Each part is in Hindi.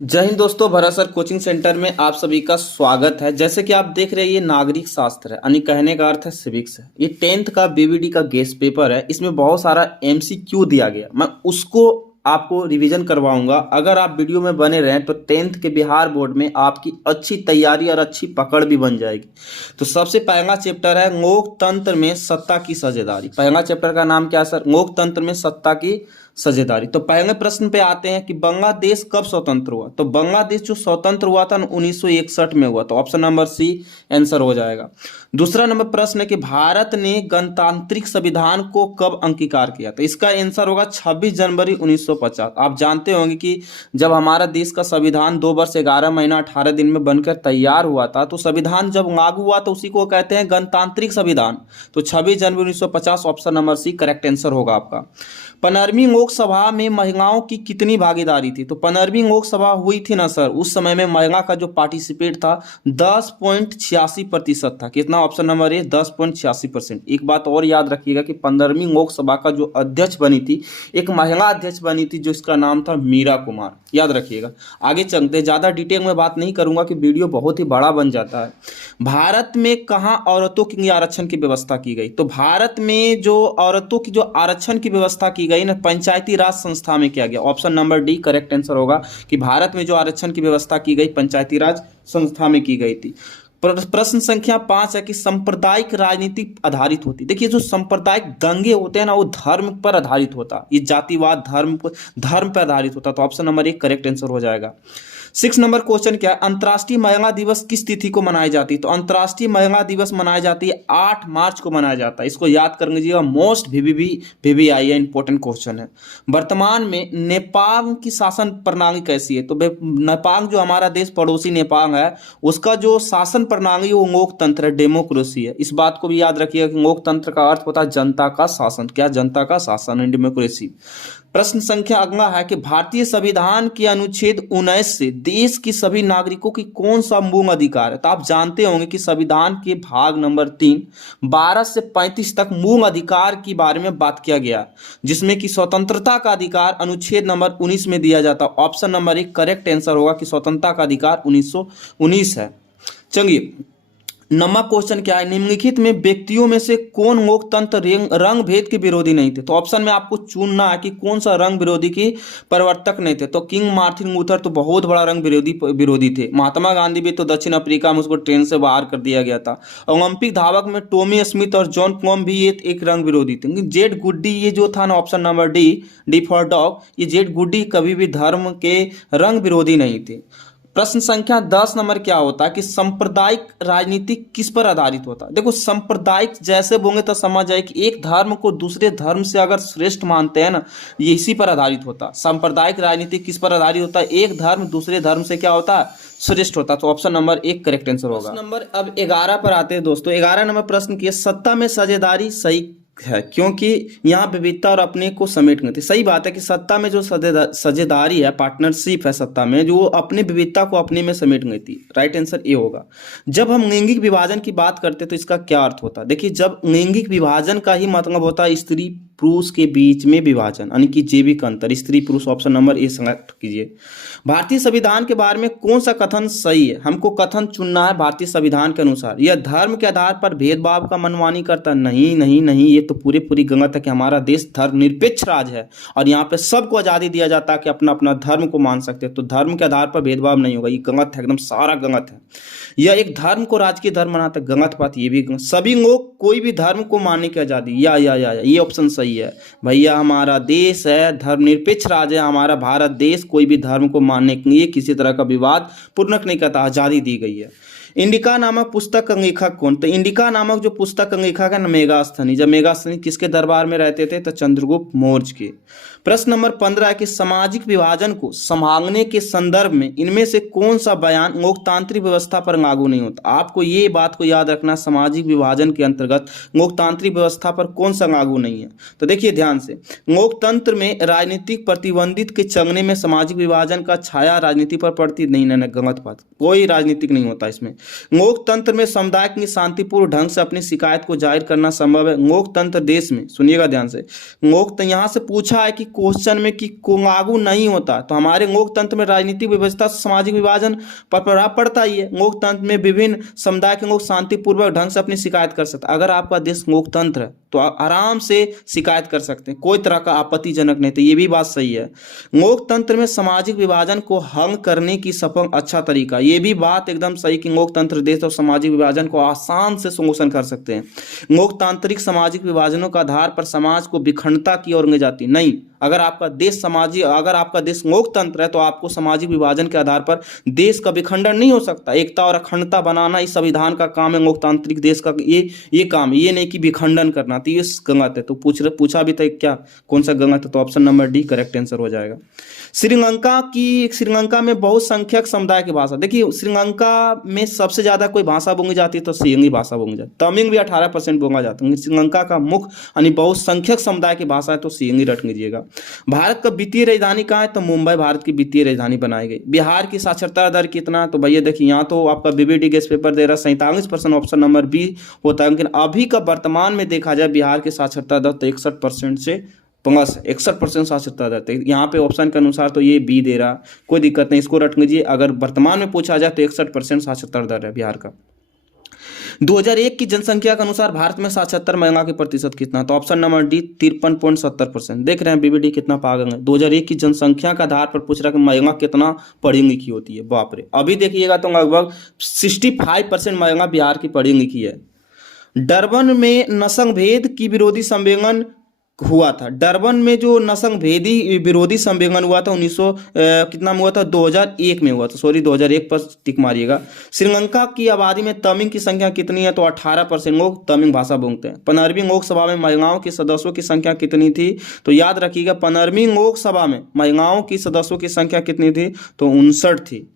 जय हिंद दोस्तों, भरत सर कोचिंग सेंटर में आप सभी का स्वागत है। जैसे कि आप देख रहे हैं ये नागरिक शास्त्र है, यानी कहने का अर्थ है सिविक्स है। ये 10th का बीवीडी का गेस्ट पेपर है। इसमें बहुत सारा एमसीक्यू दिया गया, मैं उसको आपको रिवीजन करवाऊंगा। अगर आप वीडियो में बने रहें तो 10th के बिहार बोर्ड में आपकी अच्छी तैयारी और अच्छी पकड़ भी बन जाएगी। तो सबसे पहला चैप्टर है लोकतंत्र में सत्ता की साझेदारी। पहला चैप्टर का नाम क्या है सर? लोकतंत्र में सत्ता की साझेदारी। तो पहले प्रश्न पे आते हैं कि बांग्लादेश कब स्वतंत्र हुआ। तो बांग्लादेश जो स्वतंत्र हुआ था 1961 में हुआ। तो ऑप्शन नंबर सी आंसर हो जाएगा। दूसरा नंबर प्रश्न है कि भारत ने गणतांत्रिक संविधान को कब अंगीकार किया। तो इसका आंसर होगा 26 जनवरी 1950। आप जानते होंगे कि जब हमारा देश का संविधान 2 वर्ष 11 महीना 18 दिन में बनकर तैयार हुआ था, तो संविधान जब लागू हुआ तो उसी को कहते हैं गणतांत्रिक संविधान। तो 26 जनवरी 1950 option number C correct answer होगा आपका। 15वीं लोकसभा में महिलाओं की कितनी भागीदारी थी। तो 15वीं लोकसभा हुई थी ना सर, उस समय में महिला का जो पार्टिसिपेट था 10.86% था। कितना? Option number A 10.86%। एक बात और याद रखिएगा कि 15वीं लोकसभा का जो अध्यक्ष बनी थी, एक महिला अध्यक्ष बनी थी जिसका नाम था मीरा कुमार। याद रखिएगा। आगे चलते, ज्यादा डिटेल में बात नहीं करूंगा कि वीडियो बहुत ही बड़ा बन जाता है। भारत में कहाँ औरतों के लिए आरक्षण की व्यवस्था की गई। तो भारत में जो औरतों की जो आरक्षण की व्यवस्था की गई ना, पंचायती राज संस्था में किया गया। Option number D correct answer होगा कि भारत में जो आरक्षण की व्यवस्था की गई पंचायती राज संस्था में की गई थी। प्रश्न संख्या 5 है कि सांप्रदायिक राजनीति आधारित होती। देखिए, जो सांप्रदायिक दंगे होते हैं ना, वो धर्म पर आधारित होता, ये जातिवाद धर्म पर आधारित होता। तो ऑप्शन नंबर 1 करेक्ट आंसर हो जाएगा। 6 नंबर क्वेश्चन क्या है? अंतर्राष्ट्रीय महिला दिवस किस तिथि को मनाई जाती है। तो अंतर्राष्ट्रीय महिला दिवस मनाई जाती है 8 मार्च को मनाया जाता है। इसको याद कर लीजिएगा, मोस्ट वीवीआई है, इंपॉर्टेंट क्वेश्चन है। वर्तमान में नेपाल की शासन प्रणाली कैसी है। तो नेपाल जो हमारा देश पड़ोसी नेपाल है, उसका जो शासन प्रणाली वो लोकतंत्र है, डेमोक्रेसी है। इस बात को भी याद रखिएगा कि लोकतंत्र का अर्थ होता है जनता का शासन। क्या? जनता का शासन एंड डेमोक्रेसी। प्रश्न संख्या अगला है कि भारतीय संविधान के अनुच्छेद 19 से देश की सभी नागरिकों की कौन सा मूल अधिकार है। तो आप जानते होंगे कि संविधान के भाग नंबर 3 12 से 35 तक मूल अधिकार के बारे में बात किया गया, जिसमें कि स्वतंत्रता का अधिकार अनुच्छेद नंबर 19 में दिया जाता। ऑप्शन नंबर 1 करेक्ट आंसर होगा कि स्वतंत्रता का अधिकार 1919 है। चलिए, नंबर क्वेश्चन क्या है? निम्नलिखित में व्यक्तियों में से कौन लोकतंत्र रंग भेद के विरोधी नहीं थे। तो ऑप्शन में आपको चुनना है कि कौन सा रंग विरोधी के प्रवर्तक नहीं थे। तो किंग मार्टिन लूथर तो बहुत बड़ा रंग विरोधी थे। महात्मा गांधी भी तो दक्षिण अफ्रीका में उसको ट्रेन से बाहर कर दिया गया था। ओलंपिक धावक में टॉमी स्मिथ और जॉन कॉम भी ये एक रंग विरोधी थे। जेड गुड्डी ये जो था ना, option number D for dog, ये जेड गुड्डी कभी भी धर्म के रंग विरोधी नहीं थे। प्रश्न संख्या 10 नंबर क्या होता है कि सांप्रदायिक राजनीति किस पर आधारित होता है। देखो, सांप्रदायिक जैसे बोलेंगे तो समझ जाए कि एक धर्म को दूसरे धर्म से अगर श्रेष्ठ मानते हैं ना, ये इसी पर आधारित होता है। सांप्रदायिक राजनीति किस पर आधारित होता है? एक धर्म दूसरे धर्म से क्या होता है? श्रेष्ठ होता। तो ऑप्शन नंबर 1 करेक्ट आंसर होगा। नंबर अब 11 पर आते हैं दोस्तों। 11 नंबर प्रश्न की सत्ता में साझेदारी सही है, क्योंकि यहाँ विविधता और अपने को समेट लेते। सही बात है कि सत्ता में जो साझेदारी है, पार्टनरशिप है सत्ता में, जो अपनी विविधता को अपने में समेट लेती। राइट आंसर ए होगा। जब हम लैंगिक विभाजन की बात करते हैं तो इसका क्या अर्थ होता है? देखिए, जब लैंगिक विभाजन का ही मतलब होता है स्त्री पुरुष के बीच में विभाजन, यानी कि जैविक अंतर, स्त्री पुरुष। ऑप्शन नंबर ए सेलेक्ट कीजिए। भारतीय संविधान के बारे में कौन सा कथन सही है? हमको कथन चुनना है भारतीय संविधान के अनुसार। यह धर्म के आधार पर भेदभाव का मनमानी करता नहीं, नहीं, नहीं, ये तो पूरी गलत है कि हमारा देश धर्मनिरपेक्ष राज्य है और यहाँ पे सबको आज़ादी दिया जाता है कि अपना अपना धर्म को मान सकते हैं। तो धर्म के आधार पर भेदभाव नहीं होगा, ये गलत है, एकदम सारा गलत है। यह एक धर्म को राजकीय धर्म बनाता है, गलत बात, ये भी गलत। सभी लोग कोई भी धर्म को मानने की आज़ादी, या ये ऑप्शन सही है भैया। हमारा देश है धर्मनिरपेक्ष राज्य है, हमारा भारत देश कोई भी धर्म को मानने के लिए किसी तरह का विवाद पूर्णक नहीं करता, आज़ादी दी गई है। इंडिका नामक पुस्तक का लेखक कौन? तो इंडिका नामक जो पुस्तक का लेखक है ना, मेगास्थनी। जब मेगास्थनी किसके दरबार में रहते थे? तो चंद्रगुप्त मौर्य के। प्रश्न नंबर 15 है कि सामाजिक विभाजन को संभालने के संदर्भ में इनमें से कौन सा बयान लोकतांत्रिक व्यवस्था पर लागू नहीं होता। आपको ये बात को याद रखना, सामाजिक विभाजन के अंतर्गत लोकतांत्रिक व्यवस्था पर कौन सा लागू नहीं है। तो देखिए ध्यान से, लोकतंत्र में राजनीतिक प्रतिबंधित के चलने में सामाजिक विभाजन का छाया राजनीति पर पड़ती नहीं, गलत बात, कोई राजनीतिक नहीं होता इसमें। लोकतंत्र में समुदाय की शांतिपूर्ण ढंग से अपनी शिकायत को जाहिर करना संभव है। लोकतंत्र देश में, सुनिएगा ध्यान से, यहाँ से पूछा है कि क्वेश्चन में कि लागू नहीं होता, तो हमारे लोकतंत्र में राजनीतिक व्यवस्था सामाजिक विभाजन पर प्रभाव पड़ता ही है। लोकतंत्र में विभिन्न समुदाय के लोग शांतिपूर्वक ढंग से अपनी शिकायत कर सकते हैं। अगर आपका देश लोकतंत्र है तो आराम से शिकायत कर सकते हैं, कोई तरह का आपत्तिजनक नहीं। तो ये भी बात सही है। लोकतंत्र में सामाजिक विभाजन को हल करने की सफल अच्छा तरीका, ये भी बात एकदम सही कि लोकतंत्र देश और सामाजिक विभाजन को आसान से सॉल्यूशन कर सकते हैं। लोकतांत्रिक सामाजिक विभाजनों का आधार पर समाज को विखंडता की ओर ले जाती नहीं। अगर आपका देश लोकतंत्र है तो आपको सामाजिक विभाजन के आधार पर देश का विखंडन नहीं हो सकता। एकता और अखंडता बनाना इस संविधान का काम है, लोकतांत्रिक देश का ये काम है, ये नहीं कि विखंडन करना। तो ये गलत है। तो पूछा भी था क्या कौन सा गलत है, तो option number D correct answer हो जाएगा। श्रीलंका में बहुसंख्यक समुदाय की भाषा। देखिए श्रीलंका में सबसे ज्यादा कोई भाषा बोली जाती है तो सिंहली भाषा बोली जाती है। तमिल भी 18% बोला जाता है। श्रीलंका का मुख्य यानी बहुसंख्यक समुदाय की भाषा है तो सिंहली रट लीजिएगा। भारत का वित्तीय राजधानी कहाँ है, तो मुंबई भारत की वित्तीय राजधानी बनाई गई। बिहार की साक्षरता दर कितना, तो भैया देखिए यहाँ तो आपका बीबीडी गेस्ट पेपर दे रहा है 47%, ऑप्शन नंबर बी होता है। लेकिन अभी का वर्तमान में देखा जाए बिहार की साक्षरता दर तो 61% से प्लस 61% साक्षरता दर। यहाँ पे ऑप्शन के अनुसार तो ये बी दे रहा, कोई दिक्कत नहीं, इसको रट लीजिए। अगर वर्तमान में पूछा जाए तो 61% साक्षरता दर है बिहार का। 2001 की जनसंख्या के अनुसार भारत में साक्षरता महिला के प्रतिशत कितना, तो ऑप्शन नंबर डी 53.70%। देख रहे हैं बीबीडी कितना पागल है। 2001 की जनसंख्या के आधार पर पूछ रहा है कि महिला कितना पढ़ी लिखी होती है। बाप रे, अभी देखिएगा तो लगभग 65% महिला बिहार की पढ़ी लिखी है। डरबन में नस्ल भेद की विरोधी सम्मेलन हुआ था। डरबन में जो नस्ल भेदी विरोधी सम्मेलन हुआ था 1900 कितना में हुआ था, 2001 में हुआ था। सॉरी 2001 पर टिक मारिएगा। श्रीलंका की आबादी में तमिल की संख्या कितनी है, तो 18% लोग तमिल भाषा बोलते हैं। 15वीं लोकसभा में महिलाओं के सदस्यों की संख्या कितनी थी, तो याद रखिएगा 15वीं लोकसभा में महिलाओं की सदस्यों की संख्या कितनी थी, तो 59 थी।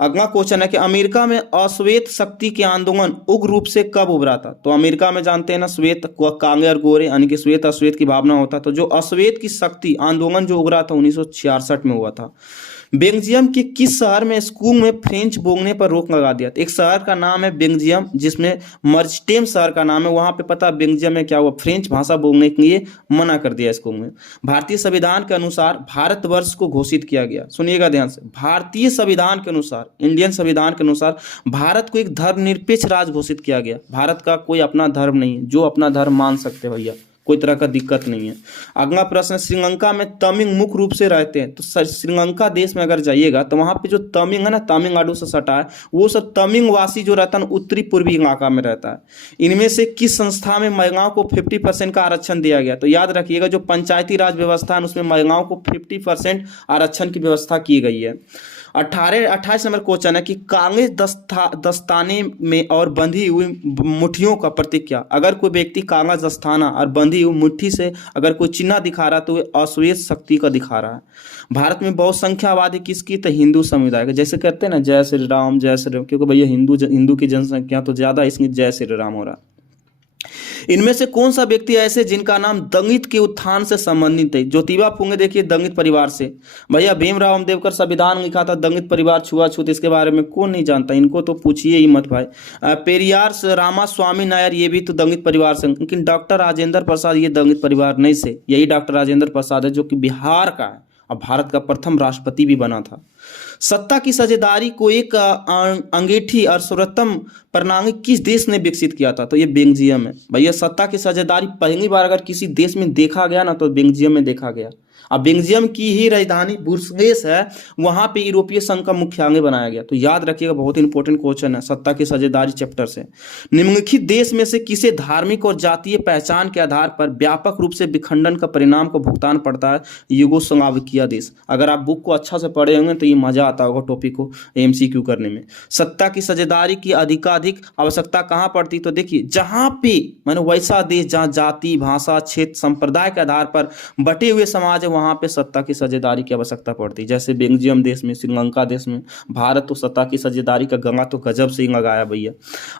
अगला क्वेश्चन है कि अमेरिका में अश्वेत शक्ति के आंदोलन उग्र रूप से कब उभरा था, तो अमेरिका में जानते हैं ना श्वेत काले और गोरे यानी कि श्वेत अश्वेत की भावना होता। तो जो अश्वेत की शक्ति आंदोलन जो उभरा था 1966 में हुआ था। बेल्जियम के किस शहर में स्कूल में फ्रेंच बोलने पर रोक लगा दिया, एक शहर का नाम है बेल्जियम जिसमें मर्चटेम शहर का नाम है। वहां पे पता बेल्जियम में क्या हुआ, फ्रेंच भाषा बोलने के लिए मना कर दिया स्कूल में। भारतीय संविधान के अनुसार भारतवर्ष को घोषित किया गया, सुनिएगा ध्यान से, भारतीय संविधान के अनुसार, इंडियन संविधान के अनुसार भारत को एक धर्मनिरपेक्ष राज्य घोषित किया गया। भारत का कोई अपना धर्म नहीं है, जो अपना धर्म मान सकते भैया, कोई तरह का दिक्कत नहीं है। अगला प्रश्न, श्रीलंका में तमिल मुख्य रूप से रहते हैं, तो श्रीलंका देश में अगर जाइएगा तो वहां पे जो तमिल है ना, तमिलनाडु से सटा है, वो सब तमिल वासी जो रहता है ना उत्तरी पूर्वी इलाका में रहता है। इनमें से किस संस्था में महिलाओं को 50% का आरक्षण दिया गया, तो याद रखिएगा जो पंचायती राज व्यवस्था है उसमें महिलाओं को 50% आरक्षण की व्यवस्था की गई है। 28 नंबर क्वेश्चन है कि कागज दस्ताने में और बंधी हुई मुट्ठियों का प्रतीक क्या। अगर कोई व्यक्ति कागज दस्ताना और बंधी हुई मुट्ठी से अगर कोई चिन्ह दिखा रहा है तो वह अश्वेत शक्ति का दिखा रहा है। भारत में बहुसंख्या आबादी किसकी, तो हिंदू समुदाय का। जैसे कहते हैं ना जय श्री राम जय श्री राम, क्योंकि भैया हिंदू की जनसंख्या तो ज्यादा, इसलिए जय श्री राम हो रहा है। इनमें से कौन सा व्यक्ति ऐसे जिनका नाम दलित के उत्थान से संबंधित है, ज्योतिबा फुले देखिए दलित परिवार से। भैया भीमराव अम्बेडकर संविधान लिखा था, दलित परिवार छुआछूत, इसके बारे में कौन नहीं जानता, इनको तो पूछिए ही मत भाई। पेरियार रामास्वामी नायर ये भी तो दलित परिवार से, लेकिन डॉक्टर राजेंद्र प्रसाद ये दलित परिवार नहीं से, यही डॉक्टर राजेंद्र प्रसाद है जो कि बिहार का है और भारत का प्रथम राष्ट्रपति भी बना था। सत्ता की साझेदारी को एक अंगीठी और सर्वोत्तम प्रणाली किस देश ने विकसित किया था, तो ये बेल्जियम है। भैया सत्ता की साझेदारी पहली बार अगर किसी देश में देखा गया ना तो बेल्जियम में देखा गया। अब बेल्जियम की ही राजधानी ब्रुसेल्स है, वहां पे यूरोपीय संघ का मुख्यालय बनाया गया। तो याद रखिएगा बहुत इंपॉर्टेंट क्वेश्चन है सत्ता की साझेदारी चैप्टर से। निम्नलिखित देश में से किसे धार्मिक और जातीय पहचान के आधार पर व्यापक रूप से विखंडन का परिणाम को भुगतान पड़ता है, युगोस्लाविया देश। अगर आप बुक को अच्छा से पढ़े होंगे तो ये मजा आता होगा टॉपिक को एमसीक्यू करने में। सत्ता की साझेदारी की अधिकाधिक आवश्यकता कहाँ पड़ती, तो देखिए जहां पे मैंने वैसा देश जहां जाति भाषा क्षेत्र संप्रदाय के आधार पर बटे हुए समाज है वहां पे सत्ता की साझेदारी की आवश्यकता पड़ती है। जैसे बेल्जियम देश में, श्रीलंका देश में। भारत तो सत्ता की साझेदारी का गंगा तो गजब से ही लगाया भैया।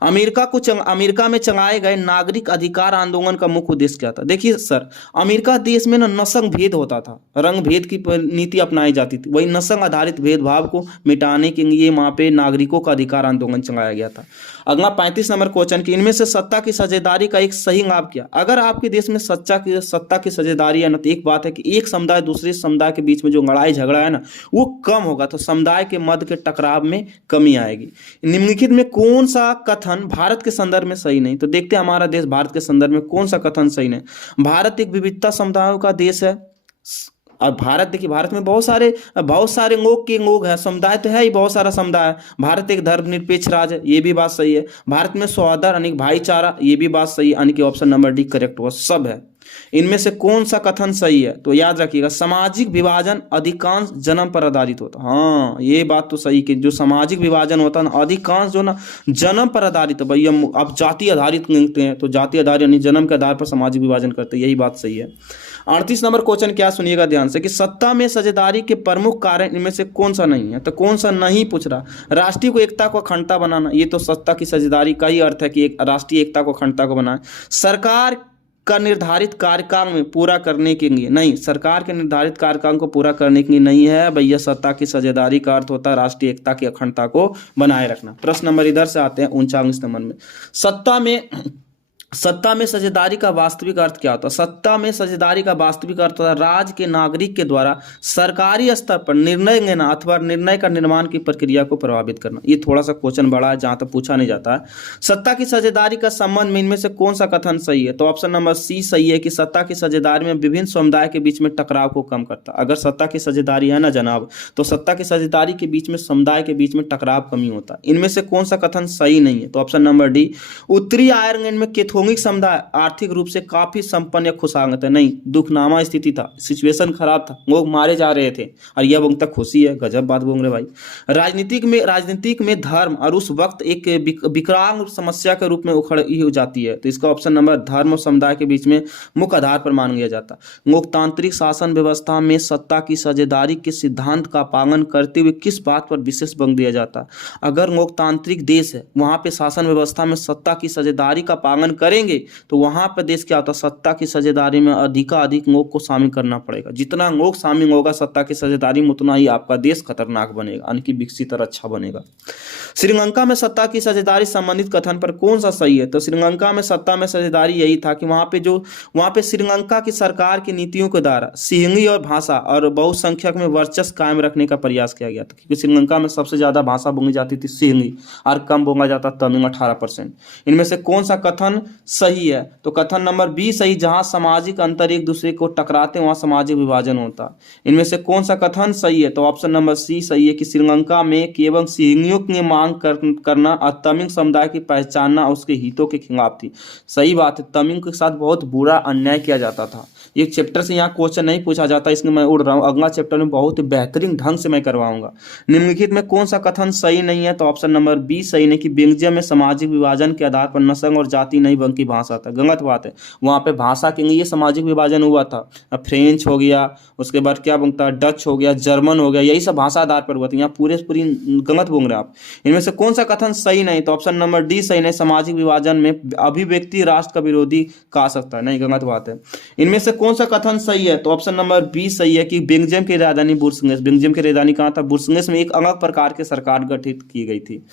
अमेरिका में चलाए गए नागरिक अधिकार आंदोलन का मुख्य उद्देश्य क्या था। देखिए सर, अमेरिका देश में ना नस्ल भेद होता था, रंग भेद की नीति अपनाई जाती थी, वही नस्ल आधारित भेद भेदभाव को मिटाने के लिए वहाँ पे नागरिकों का अधिकार आंदोलन चलाया गया था। अगला 35 नंबर क्वेश्चन कि इनमें से सत्ता की साझेदारी का एक सही लाभ क्या। अगर आपके देश में सत्ता की साझेदारी है ना, तो एक बात है कि एक समुदाय दूसरे समुदाय के बीच में जो लड़ाई झगड़ा है ना वो कम होगा, तो समुदाय के मध्य के टकराव में कमी आएगी। निम्नलिखित में कौन सा कथन भारत के संदर्भ में सही नहीं, तो देखते हैं हमारा देश भारत के संदर्भ में कौन सा कथन सही नहीं। भारत एक विविधता समुदायों का देश है। अब भारत देखिए, भारत में बहुत सारे लोग हैं, समुदाय तो है ही, बहुत सारा समुदाय है। भारत एक धर्मनिरपेक्ष राज्य है, ये भी बात सही है। भारत में सौहार्द यानी भाईचारा, ये भी बात सही है, यानी कि ऑप्शन नंबर डी करेक्ट हुआ, सब है। इनमें से कौन सा कथन सही है, तो याद रखिएगा सामाजिक विभाजन अधिकांश जन्म पर आधारित होता है। हाँ ये बात तो सही कि जो सामाजिक विभाजन होता है ना अधिकांश जो ना जन्म पर आधारित है। भैया आप जाति आधारित लिखते हैं तो जाति आधारित यानी जन्म के आधार पर सामाजिक विभाजन करते हैं, यही बात सही है। 38 नंबर क्वेश्चन क्या सुनिएगा ध्यान से कि सत्ता में साझेदारी के प्रमुख कारण इनमें से कौन सा नहीं है, तो कौन सा नहीं पूछ रहा। राष्ट्रीय को एकता को अखंडता बनाना, ये तो सत्ता की साझेदारी का ही अर्थ है कि एक राष्ट्रीय एकता को अखंडता को बनाए। सरकार का निर्धारित कार्यकाल में पूरा करने के लिए नहीं, सरकार के निर्धारित कार्यकाल को पूरा करने के लिए नहीं है भैया। सत्ता की साझेदारी का अर्थ होता है राष्ट्रीय एकता की अखंडता को बनाए रखना। प्रश्न नंबर इधर से आते हैं 39 नंबर में, सत्ता में साझेदारी का वास्तविक अर्थ क्या होता है। सत्ता में साझेदारी का वास्तविक अर्थ होता है राज्य के नागरिक के द्वारा सरकारी स्तर पर निर्णय लेना अथवा निर्णय का निर्माण की प्रक्रिया को प्रभावित करना। ये थोड़ा सा क्वेश्चन बड़ा है, जहां तक पूछा नहीं जाता है। सत्ता की साझेदारी का संबंध में इनमें से कौन सा कथन सही है, तो ऑप्शन नंबर सी सही है कि सत्ता की साझेदारी में विभिन्न समुदाय के बीच में टकराव को कम करता है। अगर सत्ता की साझेदारी है ना जनाब, तो सत्ता की साझेदारी के बीच में समुदाय के बीच में टकराव कमी होता है। इनमें से कौन सा कथन सही नहीं है, तो ऑप्शन नंबर डी उत्तरी आयरलैंड में कैथोलिक समुदाय आर्थिक रूप से काफी संपन्न या खुशहाल था। नहीं, दुखनामा स्थिति था, सिचुएशन खराब था, लोग मारे जा रहे थे और यह उन तक खुशी है। गजब बात बोल रहे भाई। राजनीतिक में धर्म और उस वक्त एक विकराल समस्या के रूप में उखड़ी हो जाती है, तो इसका ऑप्शन नंबर धर्म और समुदाय के बीच में मुख्य आधार पर मान लिया जाता है। लोकतांत्रिक शासन व्यवस्था में सत्ता की साझेदारी के सिद्धांत का पालन करते हुए किस बात पर विशेष बल दिया जाता है। अगर लोकतांत्रिक देश है वहां पे शासन व्यवस्था में सत्ता की साझेदारी का पालन करेंगे तो वहां पर देश क्या होता है, सत्ता की साझेदारी में अधिक लोग को शामिल करना पड़ेगा। जितना लोग शामिल होगा सत्ता की साझेदारी में उतना ही आपका देश खतरनाक बनेगा, यानी कि विकसित और अच्छा बनेगा। श्रीलंका में सत्ता की साझेदारी संबंधित कथन पर कौन सा सही है, तो श्रीलंका में सत्ता में साझेदारी यही था कि वहां पे श्रीलंका की सरकार की नीतियों के द्वारा सिंहली और भाषा और बहुसंख्यक में वर्चस्व कायम रखने का प्रयास किया गया था, क्योंकि श्रीलंका में सबसे ज्यादा भाषा बोली जाती थी सिंहली और कम बोला जाता तमिल 18%। इनमें से कौन सा कथन सही है, तो कथन नंबर बी सही, जहां सामाजिक अंतर एक दूसरे को टकराते वहां सामाजिक विभाजन होता है। इनमें से कौन सा कथन सही है, तो ऑप्शन नंबर सी सही है कि श्रीलंका में केवल सिंहलियों की मांग करना और तमिल समुदाय की पहचानना उसके हितों के खिलाफ थी। सही बात है, तमिल के साथ बहुत बुरा अन्याय किया जाता था। ये चैप्टर से यहाँ क्वेश्चन नहीं पूछा जाता, इसलिए मैं उड़ रहा हूँ। अगला चैप्टर में बहुत बेहतरीन ढंग से मैं करवाऊंगा। निम्नलिखित में कौन सा कथन सही नहीं है, तो ऑप्शन नंबर बी सही नहीं कि बेल्जियम में सामाजिक विभाजन के आधार पर नस्ल और जाति नहीं बल्कि भाषा था। गलत बात है, वहाँ पे भाषा के लिए सामाजिक विभाजन हुआ था। अब फ्रेंच हो गया, उसके बाद क्या बनता है, डच हो गया, जर्मन हो गया, यही सब भाषा आधार पर हुआ था। यहाँ पूरी गलत बोल रहे हैं आप। इनमें से कौन सा कथन सही नहीं, तो ऑप्शन नंबर डी सही नहीं, सामाजिक विभाजन में अभिव्यक्ति राष्ट्र का विरोधी कहा सकता है। नहीं, गलत बात है। इनमें से कौन सा कथन सही है, तो ऑप्शन नंबर बी सही है कि बेल्जियम की राजधानी बुर्संगेस, बेल्जियम की राजधानी कहाँ था, बुर्संगेस में एक अलग प्रकार की सरकार गठित की गई थी।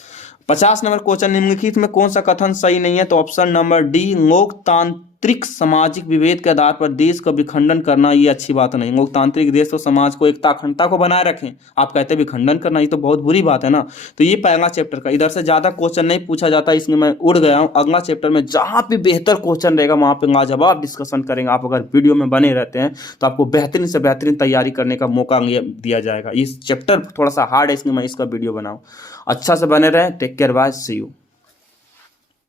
50 नंबर क्वेश्चन, निम्नलिखित में कौन सा कथन सही नहीं है, तो ऑप्शन नंबर डी लोकतांत्रिक सामाजिक विभेद के आधार पर देश का विखंडन करना ये अच्छी बात नहीं। लोकतांत्रिक देश तो समाज को एकता अखंडता को बनाए रखें, आप कहते विखंडन करना, ये तो बहुत बुरी बात है ना। तो ये पहला चैप्टर का, इधर से ज्यादा क्वेश्चन नहीं पूछा जाता, इसमें मैं उड़ गया हूँ। अगला चैप्टर में जहां पे बेहतर क्वेश्चन रहेगा वहां पे लाजवाब डिस्कशन करेंगे। आप अगर वीडियो में बने रहते हैं तो आपको बेहतरीन से बेहतरीन तैयारी करने का मौका दिया जाएगा। इस चैप्टर थोड़ा सा हार्ड है, इसलिए मैं इसका वीडियो बनाऊँ। अच्छा से बने रहें, take care, bye, see you.